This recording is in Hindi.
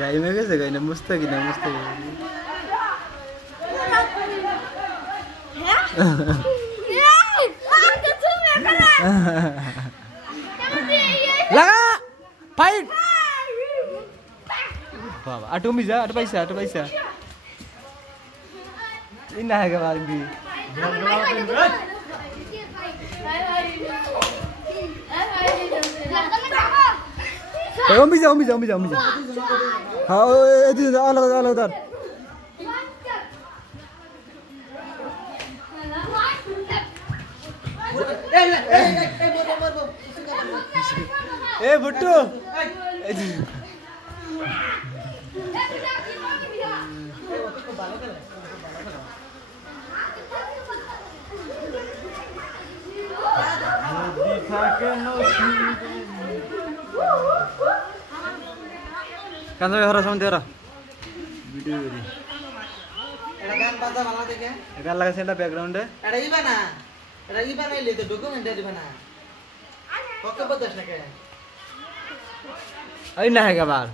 गाई में कैसे गई ना मुस्तकी लगा फाइट बाबा अटो पैसा इन है के बाद भी ओमी जा हाँ अलग उधर ए बुट्टू kan sampai harus sama dia video ini गान बाजा वाला देखे गान लगा सेंटा बैकग्राउंड है एड़ा ई बना ले तो डॉक्यूमेंट दे बना ओके बदस ना के अरे ना है क्या बार